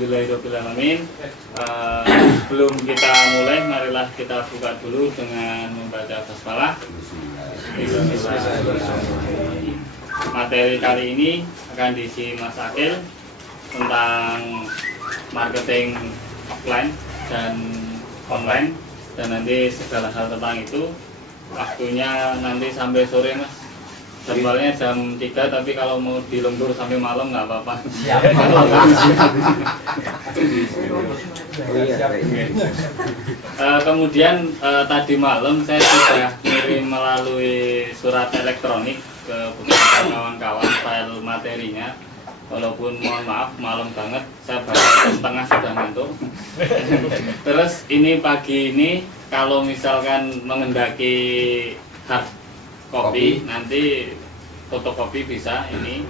Alhamdulillahirobbilalamin. Sebelum kita mulai, marilah kita buka dulu dengan membaca basmalah. Materi kali ini akan diisi Mas Akil tentang marketing offline dan online, dan nanti segala hal tentang itu. Waktunya nanti sampai sore, Mas. Jadwalnya jam 3, tapi kalau mau dilembur sampai malam nggak apa-apa. Kemudian tadi malam saya sudah kirim melalui surat elektronik ke beberapa kawan-kawan file materinya. Walaupun mohon maaf malam banget, saya baca jam setengah sudah ngantuk. Terus ini pagi ini kalau misalkan mengendaki hard copy, nanti fotokopi bisa ini.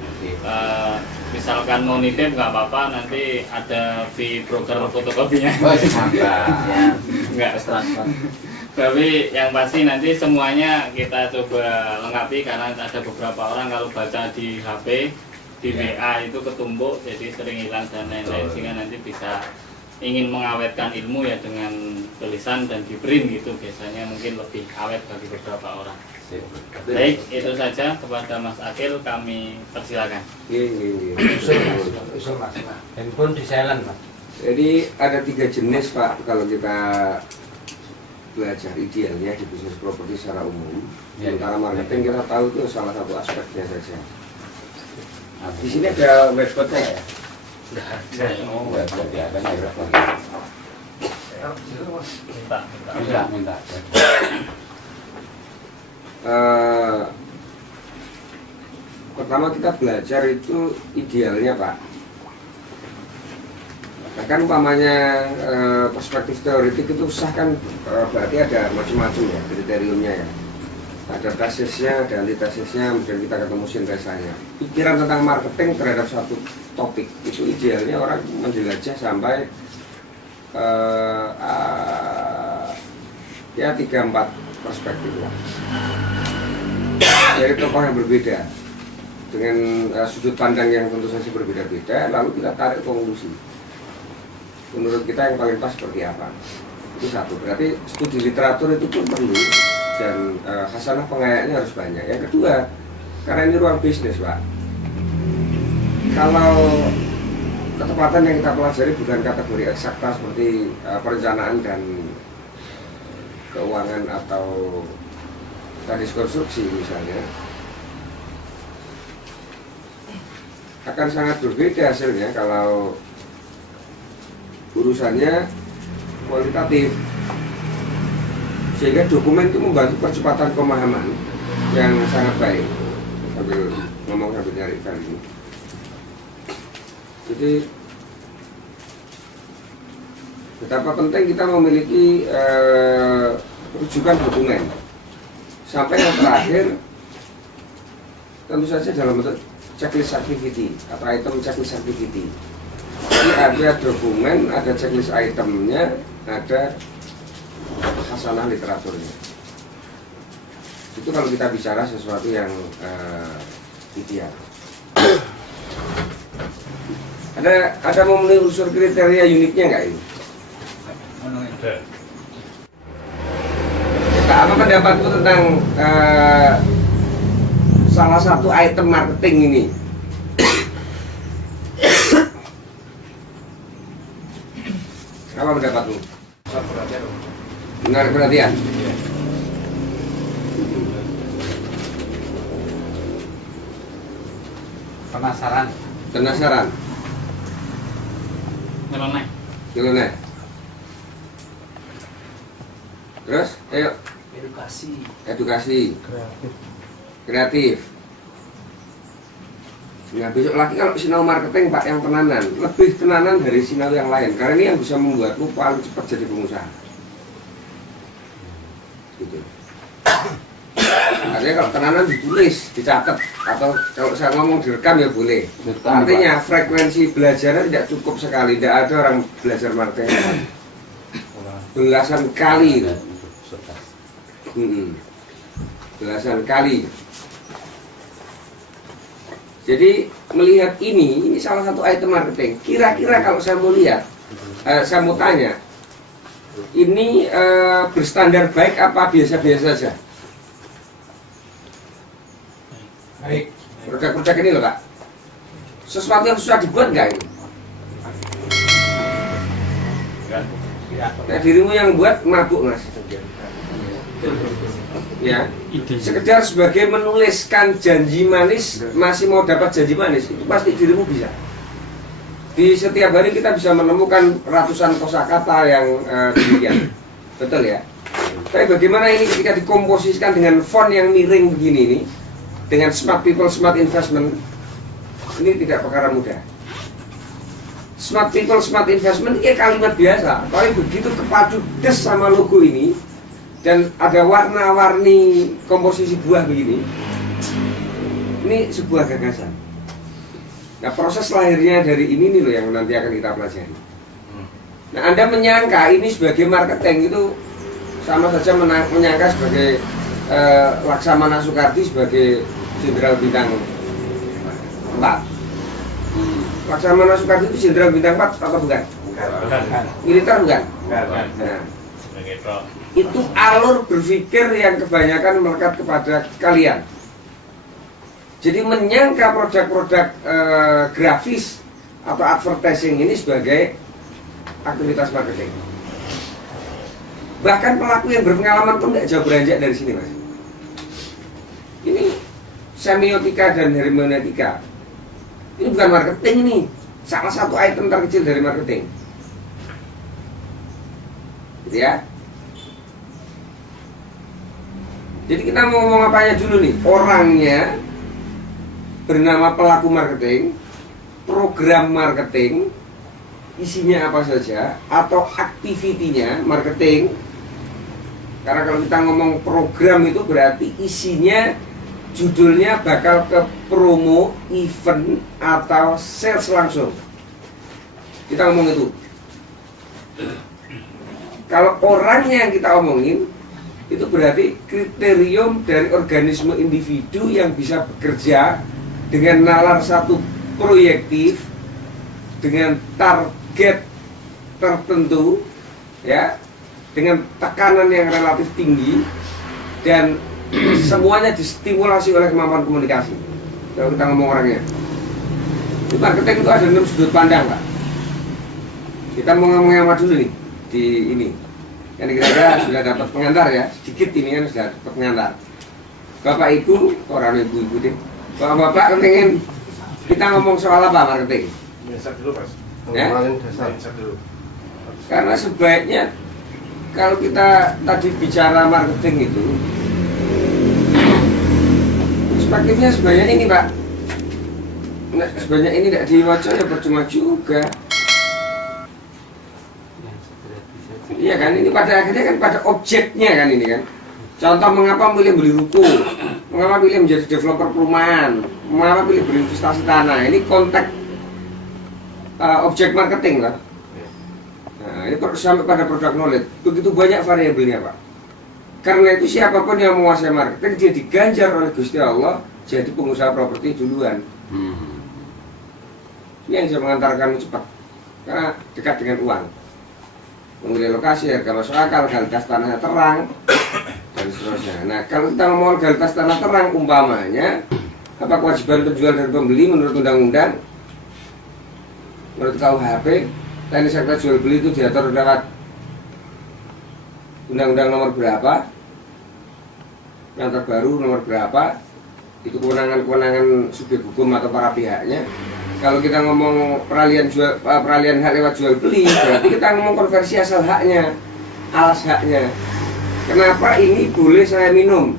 Misalkan mau nitip nggak apa-apa, nanti ada fee broker fotokopinya. Enggak. Tapi yang pasti nanti semuanya kita coba lengkapi, karena ada beberapa orang kalau baca di HP, di WA itu ketumbuk, jadi sering hilang dan lain-lain, sehingga nanti bisa ingin mengawetkan ilmu ya dengan tulisan dan di print gitu, biasanya mungkin lebih awet bagi beberapa orang. Baik, itu saja. Kepada Mas Akil kami persilakan. Handphone di silent, Pak. Jadi ada 3 jenis, Pak, kalau kita belajar idealnya di bisnis properti secara umum. Sementara marketing kita tahu itu salah satu aspeknya saja. Nah, di sini ada website-nya ya? Oh, website ya, kan minta. Pertama kita belajar itu idealnya, Pak. Nah, kan umpamanya perspektif teoretik itu sah kan, berarti ada macam-macam ya kriteriumnya ya. Ada tesisnya, ada antitesisnya, kemudian kita ketemu sintesanya. Pikiran tentang marketing terhadap satu topik itu idealnya orang menjelajah sampai ya 3-4 perspektif lah. Dari tokoh yang berbeda dengan sudut pandang yang tentu saja berbeda-beda, lalu kita tarik konklusi. Menurut kita yang paling pas seperti apa? Itu satu. Berarti studi literatur itu pun perlu, dan khasanah pengayaknya harus banyak. Yang kedua, karena ini ruang bisnis, Pak. Kalau ketepatan yang kita pelajari bukan kategori eksakta seperti perencanaan dan keuangan atau teknis konstruksi misalnya, akan sangat berbeda hasilnya kalau urusannya kualitatif, sehingga dokumen itu membantu percepatan pemahaman yang sangat baik. Sambil ngomong sambil nyari value. Jadi betapa penting kita memiliki rujukan dokumen. Sampai yang terakhir tentu saja dalam bentuk checklist activity atau item checklist activity. Jadi ada dokumen, ada checklist itemnya, ada khasanah literaturnya. Itu kalau kita bicara sesuatu yang ideal. Ada memenuhi unsur kriteria uniknya nggak ini? Apa pendapatmu tentang salah satu item marketing ini? Apa pendapatmu? Menarik perhatian. Penasaran. Nyeleneh. Terus, ayo. Edukasi. Kreatif. Nah, besok lagi kalau sinau marketing, Pak, yang tenanan, lebih tenanan dari sinau yang lain, karena ini yang bisa membuatmu paling cepat jadi pengusaha. Gitu. Artinya kalau tenanan ditulis, dicatat, atau kalau saya ngomong direkam ya boleh. Artinya frekuensi belajarnya tidak cukup sekali, tidak ada orang belajar marketing belasan kali. Belasan kali. Jadi melihat ini salah satu item marketing. Kira-kira kalau saya mau lihat, saya mau tanya, ini berstandar baik apa biasa-biasa saja? Baik. Produk-produk ini loh Pak, sesuatu yang susah dibuat nggak ini? Nah, dirimu yang buat mabuk Mas. Ya, sekedar sebagai menuliskan janji manis, masih mau dapat janji manis, itu pasti dirimu bisa. Di setiap hari kita bisa menemukan ratusan kosakata yang demikian, betul ya. Tapi bagaimana ini ketika dikomposisikan dengan font yang miring begini ini, dengan smart people, smart investment, ini tidak perkara mudah. Smart people, smart investment ini kalimat biasa, tapi begitu kepadu des sama logo ini, dan ada warna-warni komposisi buah begini, ini sebuah gagasan. Nah, proses lahirnya dari ini nih loh yang nanti akan kita pelajari. Nah, Anda menyangka ini sebagai marketing itu sama saja menyangka sebagai Laksamana Soekardi sebagai Jenderal Bintang 4. Laksamana Soekardi itu Jenderal Bintang 4 atau bukan? Bukan. Militer bukan? Bukan. Nah, itu alur berpikir yang kebanyakan melekat kepada kalian. Jadi menyangka produk-produk grafis atau advertising ini sebagai aktivitas marketing. Bahkan pelaku yang berpengalaman pun nggak jauh beranjak dari sini Mas. Ini semiotika dan hermeneutika. Ini bukan marketing ini, salah satu item terkecil dari marketing. Gitu ya. Jadi kita mau ngomong apanya dulu nih? Orangnya bernama pelaku marketing, program marketing, isinya apa saja, atau aktivitinya marketing. Karena kalau kita ngomong program itu berarti isinya, judulnya bakal ke promo, event, atau sales langsung. Kita ngomong itu. Kalau orangnya yang kita omongin, itu berarti kriterium dari organisme individu yang bisa bekerja dengan nalar satu proyektif, dengan target tertentu, ya, dengan tekanan yang relatif tinggi, dan semuanya distimulasi oleh kemampuan komunikasi. Kalau kita ngomong orangnya, di marketing itu ada 6 sudut pandang Pak. Kita mau ngomong yang apa dulu nih di ini? Yang kira-kira sudah dapat pengantar ya, sedikit ini kan sudah dapat pengantar. Bapak Ibu, orang ibu-ibu deh. Bapak pengen kita ngomong soal apa marketing? Dasar dulu Mas. Ya? Dasar dulu. Karena sebaiknya kalau kita tadi bicara marketing itu, perspektifnya sebanyak ini Pak. Nah, sebanyak ini tidak diwaca ya percuma juga. Iya kan, ini pada akhirnya kan pada objeknya kan ini kan. Contoh mengapa pilih beli ruko, mengapa pilih menjadi developer perumahan, mengapa pilih berinvestasi tanah. Ini konteks objek marketing lah. Nah, ini sampai pada produk knowledge. Begitu banyak variabelnya Pak. Karena itu siapapun yang menguasai marketing, dia diganjar oleh Gusti Allah jadi pengusaha properti duluan. Ini yang bisa mengantarkan cepat, karena dekat dengan uang. Memilih lokasi, harga masuk akal, legalitas tanahnya terang, dan seterusnya. Nah, kalau kita ngomong legalitas tanah terang, umpamanya apa kewajiban penjual dan pembeli menurut undang-undang, menurut KUHP, teknis akta jual beli itu diatur lewat undang-undang nomor berapa, yang terbaru nomor berapa, itu kewenangan subjek hukum atau para pihaknya. Kalau kita ngomong peralihan hak lewat jual beli, berarti kita ngomong konversi asal haknya, alas haknya. Kenapa ini boleh saya minum?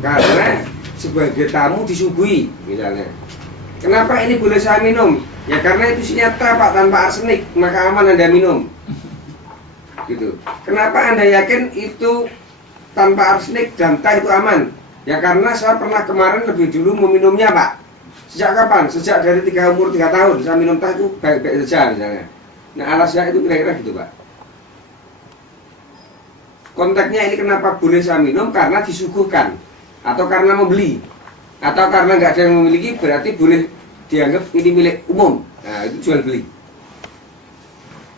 Karena sebagai tamu disuguhi, misalnya. Kenapa ini boleh saya minum? Ya karena itu isinya teh Pak, tanpa arsenik, maka aman Anda minum. Gitu. Kenapa Anda yakin itu tanpa arsenik dan teh itu aman? Ya karena saya pernah kemarin lebih dulu meminumnya Pak. Sejak kapan? Sejak dari umur 3 tahun saya minum teh itu baik-baik saja misalnya. Nah alasnya itu kira-kira gitu Pak. Konteksnya ini kenapa boleh saya minum? Karena disuguhkan atau karena membeli. Atau karena nggak ada yang memiliki berarti boleh dianggap ini milik umum. Nah itu jual beli.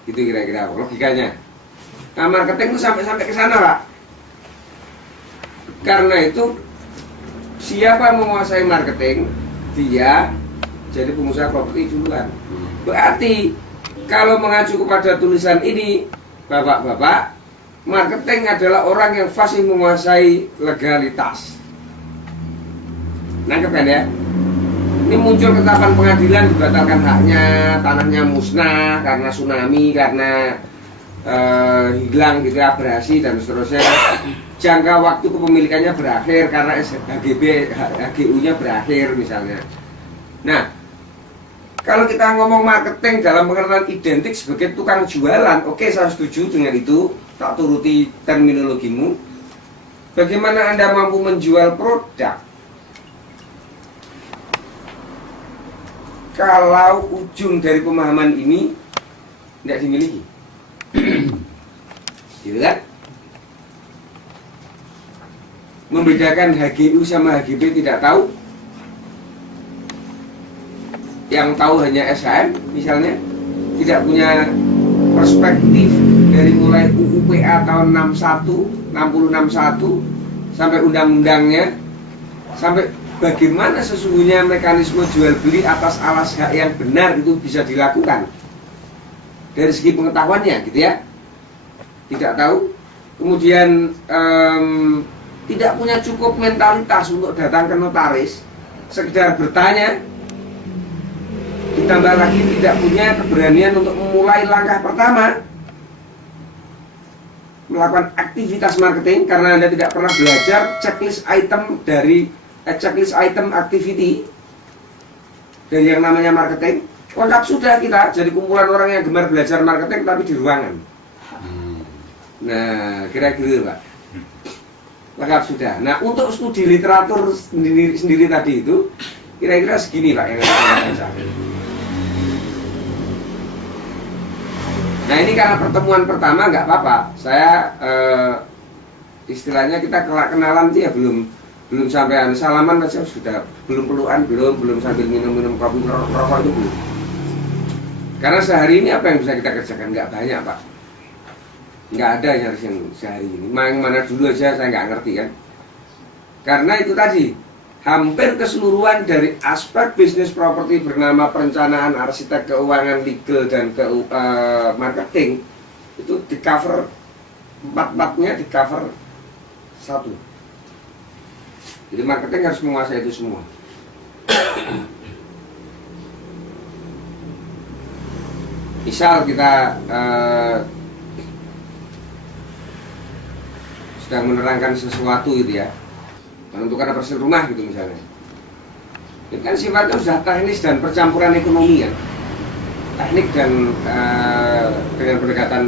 Itu kira-kira logikanya. Nah marketing itu sampai ke sana Pak. Karena itu siapa menguasai marketing, dia jadi pengusaha properti duluan. Berarti kalau mengacu kepada tulisan ini, Bapak-bapak, marketing adalah orang yang fasih menguasai legalitas. Nangkep kan ya? Ini muncul ketetapan pengadilan dibatalkan haknya, tanahnya musnah karena tsunami, karena hilang gitu, abrasi dan seterusnya. Jangka waktu kepemilikannya berakhir karena HGU-nya berakhir misalnya. Nah, kalau kita ngomong marketing dalam pengertian identik sebagai tukang jualan, oke saya setuju dengan itu, tak turuti terminologimu. Bagaimana Anda mampu menjual produk kalau ujung dari pemahaman ini tidak dimiliki? Gitu kan? Membedakan HGU sama HGB tidak tahu. Yang tahu hanya SHM misalnya, tidak punya perspektif dari mulai UU PA tahun 6061 sampai undang-undangnya, sampai bagaimana sesungguhnya mekanisme jual beli atas alas hak yang benar itu bisa dilakukan dari segi pengetahuannya gitu ya, tidak tahu. Kemudian tidak punya cukup mentalitas untuk datang ke notaris, sekedar bertanya. Ditambah lagi tidak punya keberanian untuk memulai langkah pertama melakukan aktivitas marketing karena Anda tidak pernah belajar checklist item dari checklist item activity dari yang namanya marketing. Lengkap sudah kita jadi kumpulan orang yang gemar belajar marketing tapi di ruangan. Nah, kira-kira Pak, lengkap sudah. Nah, untuk studi literatur sendiri tadi itu kira-kira segini Pak yang saya baca. Nah ini karena pertemuan pertama nggak apa-apa. Saya istilahnya kita kenalan sih ya belum sampai salaman aja sudah, belum pelukan, belum sambil minum kopi rokok itu belum. Karena sehari ini apa yang bisa kita kerjakan? Nggak banyak Pak. Nggak ada yang sehari ini. Mana dulu aja saya nggak ngerti kan. Karena itu tadi hampir keseluruhan dari aspek bisnis properti bernama perencanaan, arsitek, keuangan, legal, dan marketing itu di cover, empat-empatnya di cover satu. Jadi marketing harus menguasai itu semua. Misal kita sedang menerangkan sesuatu gitu ya, menentukan apartemen rumah gitu misalnya. Itu kan sifatnya sudah teknis dan percampuran ekonomi ya. Teknik dan dengan pendekatan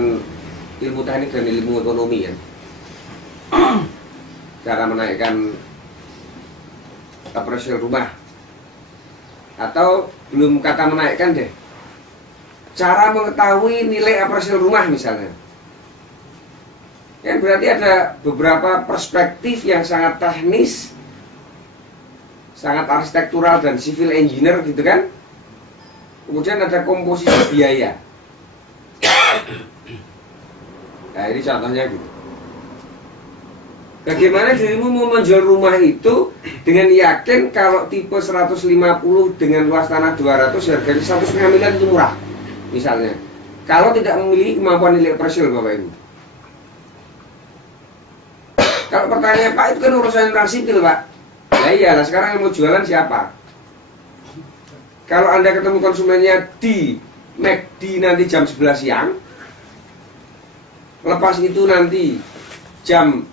ilmu teknik dan ilmu ekonomi ya. Cara menaikkan apartemen rumah. Atau belum kata menaikkan deh. Cara mengetahui nilai apartemen rumah misalnya. Ya, berarti ada beberapa perspektif yang sangat teknis, sangat arsitektural dan civil engineer gitu kan. Kemudian ada komposisi biaya. Nah ini contohnya gitu. Bagaimana dirimu mau menjual rumah itu dengan yakin kalau tipe 150 dengan luas tanah 200 harganya 1,5 miliar itu murah misalnya. Kalau tidak memiliki kemampuan nilai appraisal Bapak Ibu. Kalau pertanyaan Pak itu kan urusan orang sipil Pak. Ya iyalah sekarang yang mau jualan siapa? Kalau Anda ketemu konsumennya di McD nanti jam 11 siang, lepas itu nanti jam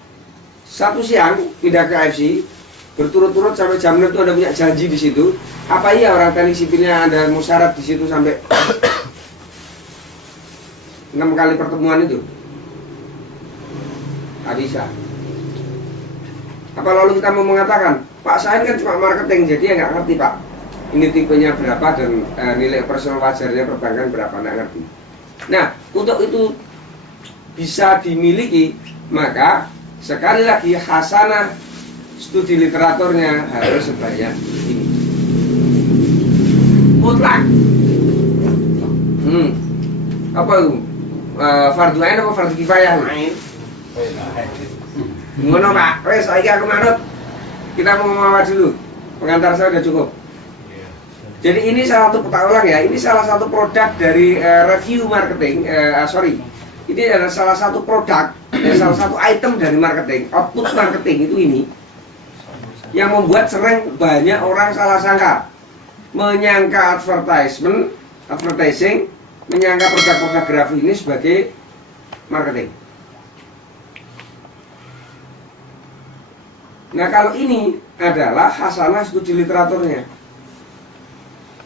1 siang pindah ke AFC, berturut-turut sampai jam 6 itu Anda punya janji di situ. Apa iya orang teknik sipilnya Anda mau syarat di situ sampai 6 kali pertemuan itu? Tak bisa. Apa lalu kita mau mengatakan, Pak saya kan cuma marketing, jadi ya nggak ngerti Pak. Ini tipenya berapa dan nilai personal wajarnya perbankan berapa, nggak ngerti. Nah, untuk itu bisa dimiliki, maka sekali lagi hasanah studi literaturnya harus sebanyak ini. Mutlak. Apa itu? Fardu ain apa fardu kifayah? Ngono Pak, wes saiki aku manut. Kita mau mawar dulu. Pengantar saya udah cukup. Jadi ini salah satu, tak ulang ya, ini salah satu produk dari review marketing, ini adalah salah satu produk, salah satu item dari marketing, output marketing itu ini, yang membuat sering banyak orang salah sangka, menyangka advertising, menyangka produk-produk grafis ini sebagai marketing. Nah kalau ini adalah hasanah studi literaturnya.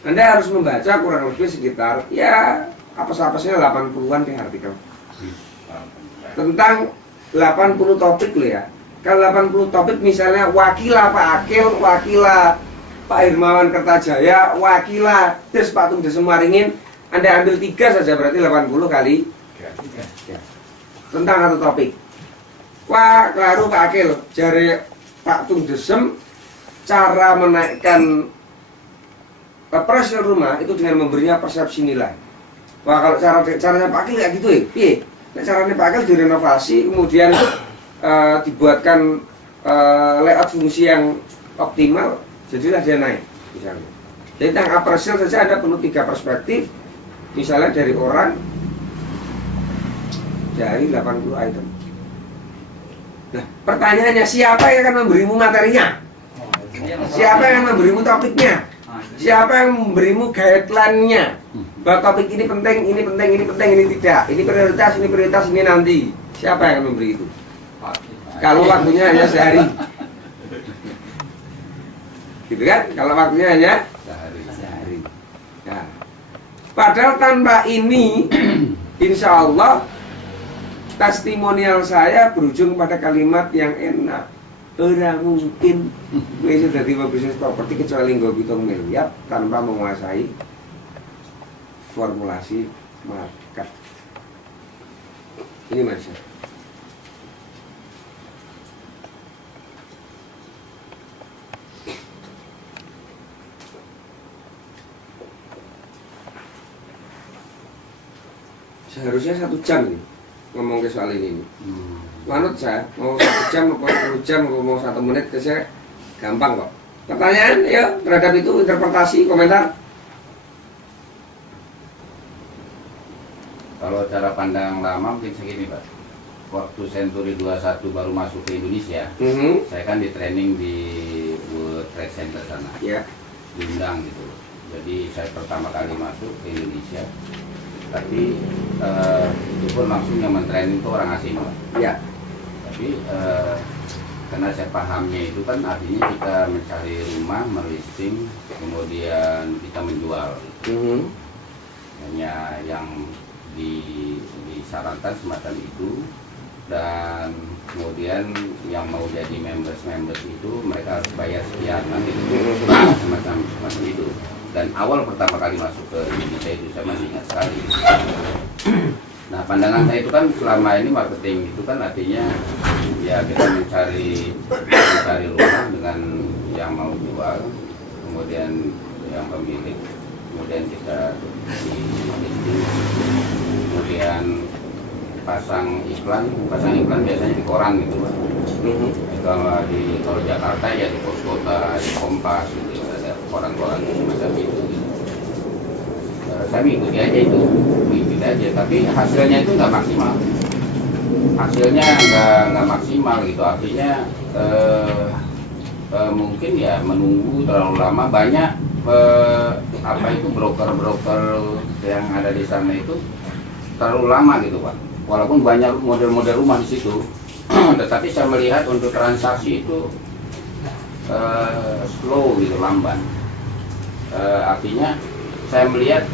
Anda harus membaca kurang lebih sekitar ya apa-apanya 80-an deh artikel. Tentang 80 topik loh ya. Kalau 80 topik misalnya wakilah Pak Akil, wakilah Pak Hermawan Kertajaya, wakilah Des Pak Tung Desem Waringin, Anda ambil 3 saja berarti 80 kali ya. Tentang satu topik. Wah, klaru Pak Akil, jari Pak Tung Desem cara menaikkan pressure rumah itu dengan memberinya persepsi nilai. Wah kalau caranya Pak Akil kayak gitu ya, piye? Nah, caranya Pak Akil direnovasi, kemudian dibuatkan layout fungsi yang optimal, jadilah dia naik misalnya. Jadi tentang appraisal saja Anda perlu 3 perspektif, misalnya dari orang, dari 80 item. Nah pertanyaannya, siapa yang akan memberimu materinya? Siapa yang akan memberimu topiknya? Siapa yang memberimu guideline-nya? Bahwa topik ini penting, ini penting, ini penting, ini tidak. Ini prioritas, ini nanti. Siapa yang akan memberi itu? Kalau waktunya hanya sehari. Gitu kan? Kalau waktunya hanya sehari. Nah, padahal tanpa ini, insya Allah, testimonial saya berujung pada kalimat yang enak. Ora mungkin gue sudah tiba bisnis properti kecuali gue hitung miliar tanpa menguasai formulasi market. Ini Mas. Seharusnya 1 jam nih ngomong ke soal ini. Manut saya, mau 1 jam, mau 10 jam, mau 1 menit, saya gampang kok. Pertanyaan ya terhadap itu, interpretasi, komentar. Kalau cara pandang lama mungkin segini Pak. Waktu Century 21 baru masuk ke Indonesia, saya kan di training di World Trade Center sana, diundang gitu. Jadi saya pertama kali masuk ke Indonesia, tapi itu pun langsung yang mentraining itu orang asing Pak. Ya. Tapi karena saya pahamnya itu kan artinya kita mencari rumah, melisting, kemudian kita menjual. Hanya yang disarankan semacam itu, dan kemudian yang mau jadi members itu mereka harus bayar sekian nanti semacam itu. Dan awal pertama kali masuk ke Indonesia itu saya masih ingat sekali. Nah pandangan saya itu kan selama ini marketing itu kan artinya ya kita mencari rumah dengan yang mau jual, kemudian yang pemilik, kemudian kita listing, kemudian pasang iklan biasanya di koran gitu Pak. Kalau Jakarta ya di Pos Kota, di Kompas, gitu, ada koran-koran semacam itu. Saya mengikuti aja, tapi hasilnya itu nggak maksimal. Hasilnya nggak maksimal gitu, artinya mungkin ya menunggu terlalu lama. Banyak broker yang ada di sana itu terlalu lama gitu Pak. Walaupun banyak model-model rumah di situ, tetapi saya melihat untuk transaksi itu slow gitu, lamban. Artinya saya melihat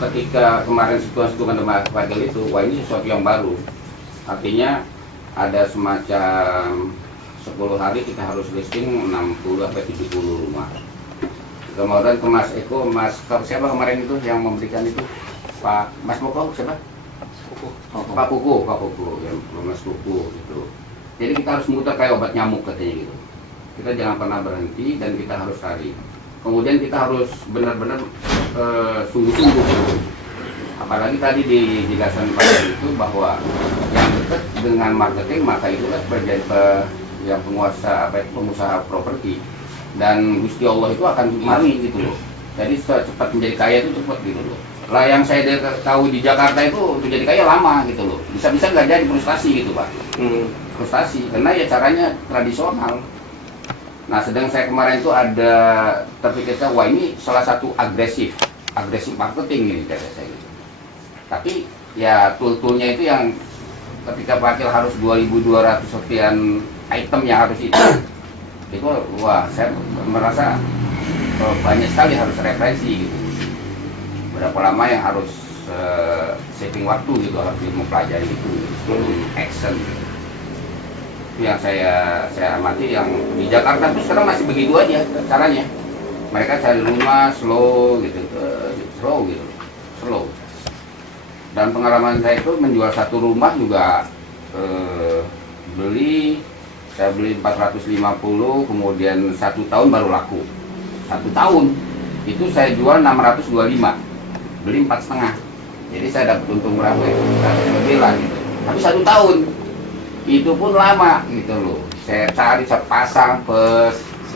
ketika kemarin situasi Pagel itu, wah ini sesuatu yang baru. Artinya ada semacam 10 hari kita harus listing 60-70 rumah. Kemudian ke Mas Eko, siapa kemarin itu yang memberikan itu? Pak Mas Moko siapa? Pak Kuku, yang Mas Kuku gitu. Jadi kita harus muter kayak obat nyamuk katanya gitu. Kita jangan pernah berhenti dan kita harus cari. Kemudian kita harus benar-benar sungguh-sungguh. Apalagi tadi dijelaskan pada itu bahwa yang dekat dengan marketing maka itulah yang penguasa pengusaha properti, dan Gusti Allah itu akan mari gitu loh. Jadi cepat menjadi kaya itu cepat gitu loh. Lah yang saya tahu di Jakarta itu menjadi kaya lama gitu loh. Bisa-bisa nggak jadi frustasi gitu Pak. Frustasi karena ya caranya tradisional. Nah, sedang saya kemarin itu ada terpikir saya, wah ini salah satu agresif marketing ini kata saya. Tapi ya tool-toolnya itu yang ketika pakai harus 2.200 sekian item yang harus itu wah saya merasa banyak sekali harus referensi gitu. Berapa lama yang harus saving waktu gitu, harus mempelajari itu action gitu. Yang saya amati yang di Jakarta tuh sekarang masih begitu aja caranya. Mereka cari rumah slow gitu. Dan pengalaman saya itu menjual satu rumah juga saya beli 450, kemudian 1 tahun baru laku. 1 tahun itu saya jual 625, beli 4,5. Jadi saya dapat untung berapa ya? Lebih lah gitu. Tapi 1 tahun itu pun lama gitu loh. Saya cari, saya pasang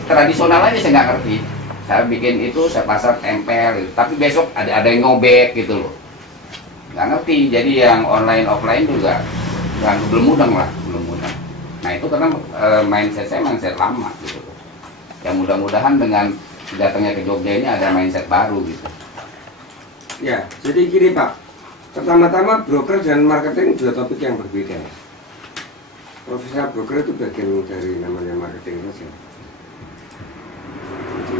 tradisional aja saya nggak ngerti. Saya bikin itu, saya pasang tempel gitu. Tapi besok ada yang ngobek gitu loh, nggak ngerti. Jadi yang online offline juga belum mudah. Nah itu karena mindset saya mindset lama gitu loh. Ya mudah-mudahan dengan datangnya ke Jogja ini ada mindset baru gitu. Ya, jadi gini Pak. Pertama-tama broker dan marketing dua topik yang berbeda. Profesional broker itu bagian dari namanya marketing saja. Jadi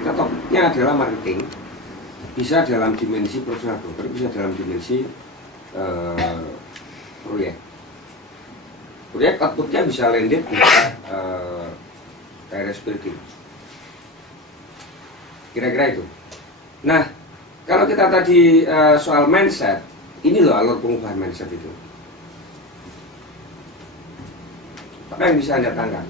kita topiknya adalah marketing. Bisa dalam dimensi profesional broker, bisa dalam dimensi proyek. Proyek outputnya bisa landed, bisa TRS building. Kira-kira itu. Nah, kalau kita tadi soal mindset, ini loh alur pengubahan mindset itu. Apa yang bisa Anda tangkap?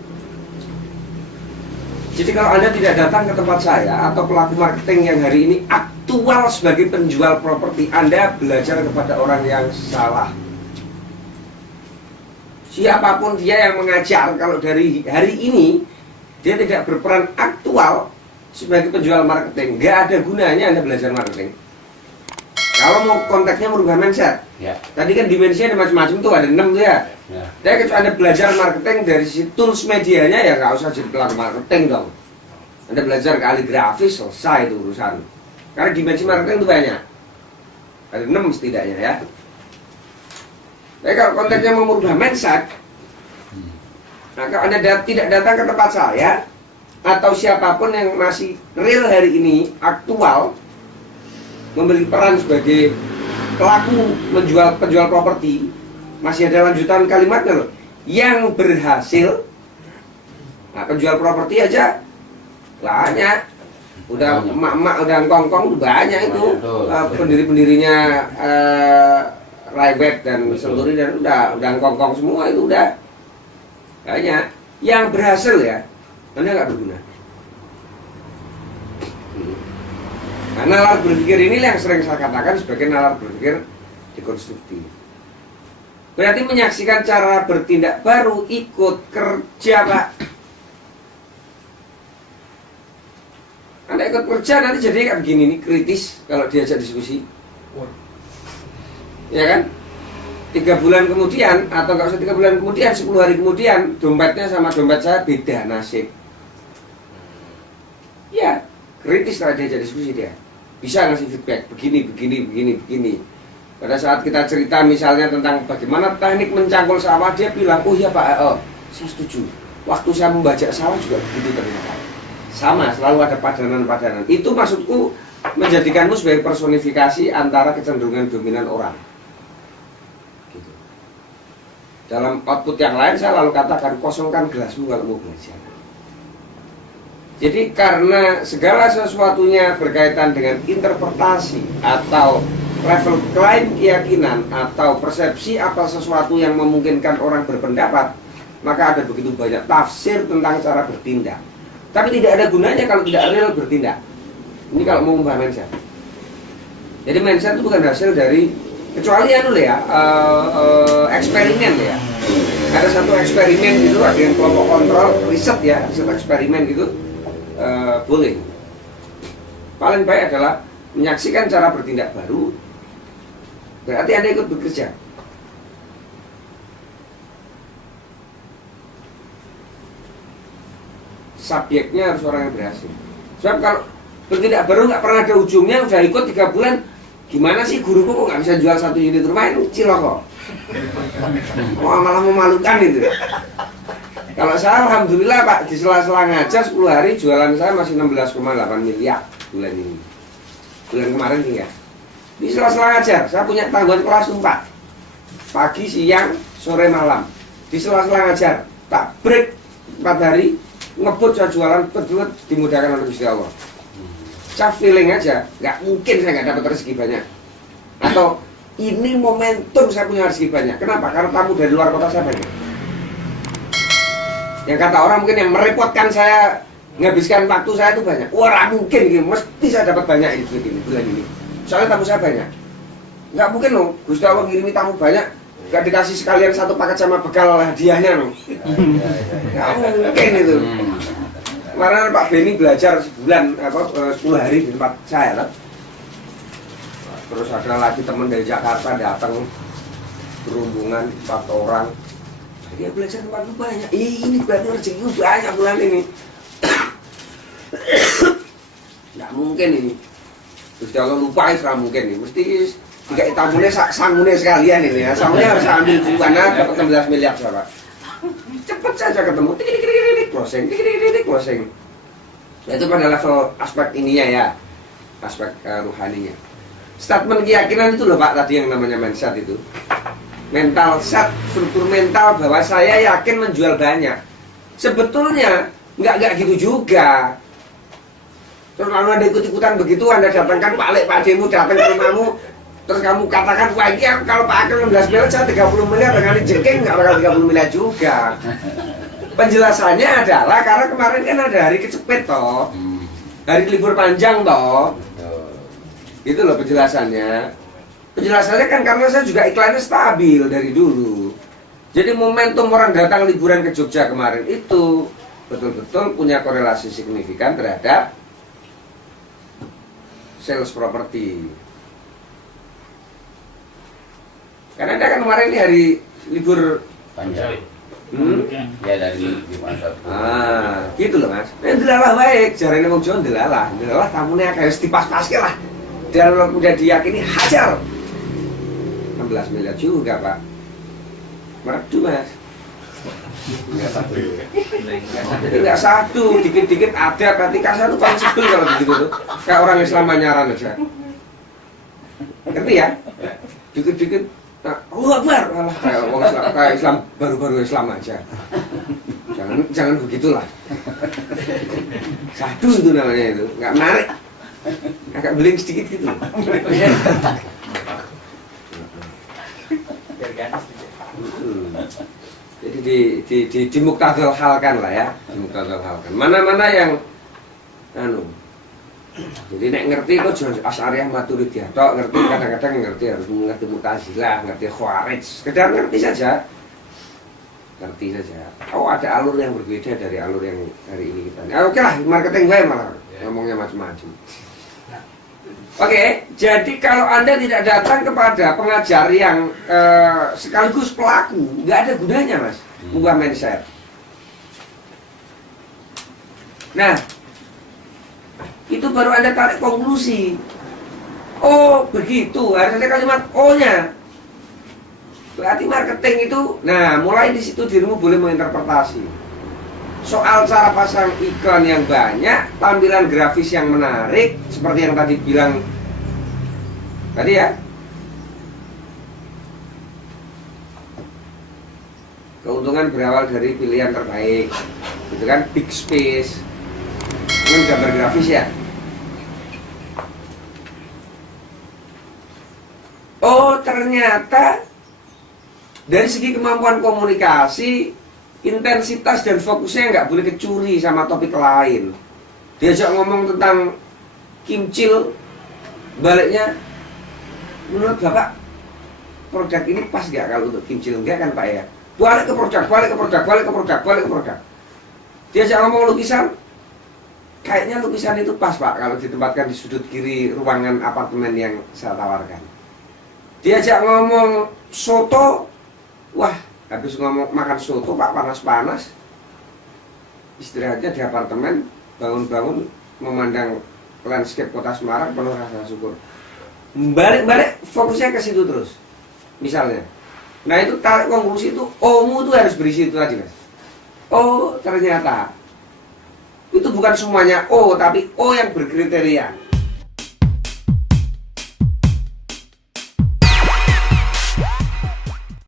Jadi kalau Anda tidak datang ke tempat saya atau pelaku marketing yang hari ini aktual sebagai penjual properti, Anda belajar kepada orang yang salah. Siapapun dia yang mengajar, kalau dari hari ini dia tidak berperan aktual sebagai penjual marketing, nggak ada gunanya Anda belajar marketing. Kalau mau konteksnya merubah mindset, Ya. tadi kan dimensinya ada macam-macam tuh, ada 6 tuh ya. Ya. Tapi kalau Anda belajar marketing dari sisi tools medianya, ya nggak usah jadi pelaku marketing dong. Anda belajar kaligrafis, selesai itu urusan. Karena dimensi marketing itu banyak, ada 6 setidaknya ya. Tapi kalau konteksnya mau merubah mindset, nah kalau Anda tidak datang ke tempat saya atau siapapun yang masih real hari ini aktual memiliki peran sebagai pelaku penjual properti, masih ada lanjutan kalimatnya loh, yang berhasil. Nah, penjual properti aja banyak, udah emak-emak udah kongkong banyak itu, pendiri-pendirinya Raibet dan Senturi dan udah kongkong semua itu udah banyak. Yang berhasil ya, Anda nggak berguna. Nah, nalar berpikir ini yang sering saya katakan sebagai nalar berpikir dekonstruktif. Berarti menyaksikan cara bertindak baru, ikut kerja Pak. Anda ikut kerja nanti jadi kayak begini nih, kritis kalau diajak diskusi. Ya kan? 3 bulan kemudian, atau nggak usah 3 bulan kemudian, 10 hari kemudian, dompetnya sama dompet saya beda nasib. Ya, kritis kalau diajak diskusi dia. Bisa ngasih feedback, begini. Pada saat kita cerita misalnya tentang bagaimana teknik mencangkul sawah, dia bilang, oh iya Pak, saya setuju. Waktu saya membajak sawah juga begitu ternyata. Sama, selalu ada padanan-padanan. Itu maksudku menjadikanmu sebagai personifikasi antara kecenderungan dominan orang. Gitu. Dalam output yang lain saya lalu katakan, kosongkan gelasmu kalau mau belajar. Jadi karena segala sesuatunya berkaitan dengan interpretasi atau level klaim keyakinan atau persepsi apa sesuatu yang memungkinkan orang berpendapat, maka ada begitu banyak tafsir tentang cara bertindak. Tapi tidak ada gunanya kalau tidak real bertindak. Ini kalau mau membahas mindset. Jadi mindset itu bukan hasil dari, kecuali eksperimen ya. Ada satu eksperimen gitu, ada yang kelompok kontrol riset ya, riset eksperimen gitu, boleh. Paling baik adalah menyaksikan cara bertindak baru. Berarti Anda ikut bekerja. Subjeknya harus orang yang berhasil. Sebab kalau bertindak baru nggak pernah ada ujungnya, udah ikut 3 bulan, gimana sih guruku kok nggak bisa jual 1 unit rumah, itu cilok kok. Wah, malah memalukan itu. Kalau saya alhamdulillah Pak, di sela-sela ngajar 10 hari jualan saya masih 16,8 miliar bulan ini. Bulan kemarin tinggal. Di sela-sela ngajar, saya punya tanggungan kelas 4. Pagi, siang, sore, malam. Di sela-sela ngajar, tak break 4 hari, ngebut saya jualan, berdua dimudahkan oleh Gusti Allah. Saya feeling aja, nggak mungkin saya nggak dapat rezeki banyak. Atau ini momentum saya punya rezeki banyak. Kenapa? Karena tamu dari luar kota saya banyak. Yang kata orang mungkin yang merepotkan saya, menghabiskan waktu saya itu banyak. Wah, mungkin gitu. Mesti saya dapat banyak ini bulan ini. Soalnya tamu saya banyak. Nggak mungkin loh, Gusti Allah ngirimi tamu banyak, nggak dikasih sekalian 1 paket sama bekal hadiahnya loh. Nggak mungkin itu. Kemarin Pak Beni belajar sebulan, 10 hari di tempat saya lah. Terus ada lagi teman dari Jakarta datang, berombongan 4 orang. Dia belajar tempat lu banyak. Ini berarti rezeki banyak bulan ini. Nggak mungkin ini. Terus kalau lupa nggak mungkin ini. Mesti 3 tamunya sangune sekalian ini ya. Sangune harus ambil duluan, dapat 16 miliar Bapak. Cepat saja ketemu. Closing, closing. Nah, itu pada level aspek ininya ya, aspek ruhaninya. Statement keyakinan itu loh Pak, tadi yang namanya mindset itu. Mental set, struktur mental bahwa saya yakin menjual banyak. Sebetulnya nggak gitu juga. Terus lalu Anda ikut-ikutan begitu, Anda datangkan Pak Lek, Pak Demu datang ke rumahmu, terus kamu katakan, wah ini kalau Pak Akan 16 miliar, saya 30 miliar dengan jengking nggak bakal 30 miliar juga. Penjelasannya adalah karena kemarin kan ada hari kecepet toh, hari libur panjang toh. Itu loh penjelasannya. Penjelasannya kan karena saya juga iklannya stabil dari dulu. Jadi momentum orang datang liburan ke Jogja kemarin itu betul-betul punya korelasi signifikan terhadap sales properti. Karena ada kan kemarin ini hari libur panjang. Ya dari Jumat Sabtu. Gitu loh Mas. Delalah baik, jarane wong Jawa delalah tamune akeh wis dipas-paske lah. Dan udah diyakini hajar. 16 miliar juga Pak. Merdu Mas. Enggak satu, dikit-dikit ada, ketika saya tuh paling sebel kalau begitu tuh. Kayak orang Islam nyaran aja. Ngerti ya? Dikit-dikit Allah Akbar, malah kayak orang Islam, kayak Islam baru-baru Islam aja. Jangan begitulah. Satu itu namanya itu, nggak menarik. Agak beling sedikit gitu. Jadi dimuktadal halkan lah ya, dimuktadal halkan. Mana-mana yang jadi nek ngerti kok jangan Asy'ariyah Maturidiyah tok, ngerti kadang-kadang ngerti harus mengerti Mu'tazilah, ngerti Khawarij, sekedar ngerti saja. Ngerti saja. Oh, ada alur yang berbeda dari alur yang hari ini kita. Oke lah, marketing gue malah ngomongnya macam-macam. Oke, jadi kalau Anda tidak datang kepada pengajar yang sekaligus pelaku, nggak ada gunanya Mas, ubah mindset. Nah, itu baru Anda tarik konklusi. Oh begitu, harus ada kalimat O-nya. Berarti marketing itu, nah mulai di situ dirimu boleh menginterpretasi. Soal cara pasang iklan yang banyak, tampilan grafis yang menarik, seperti yang tadi bilang tadi ya. Keuntungan berawal dari pilihan terbaik, itu kan big space, dengan gambar grafis ya. Oh ternyata dari segi kemampuan komunikasi intensitas dan fokusnya nggak boleh kecuri sama topik lain. Diajak ngomong tentang kimcil, baliknya menurut Bapak produk ini pas nggak kalau untuk kimcil? Enggak kan Pak ya? Balik ke produk, balik ke produk, balik ke produk, balik ke produk. Diajak ngomong lukisan, kayaknya lukisan itu pas Pak kalau ditempatkan di sudut kiri ruangan apartemen yang saya tawarkan. Diajak ngomong soto, wah habis ngomong makan soto Pak panas-panas, istirahatnya di apartemen, bangun-bangun memandang landscape kota Semarang penuh rasa syukur. Balik-balik fokusnya ke situ terus. Misalnya, nah itu tarik konklusi itu, O-mu itu harus berisi itu tadi Mas. Oh ternyata itu bukan semuanya O, tapi O yang berkriteria.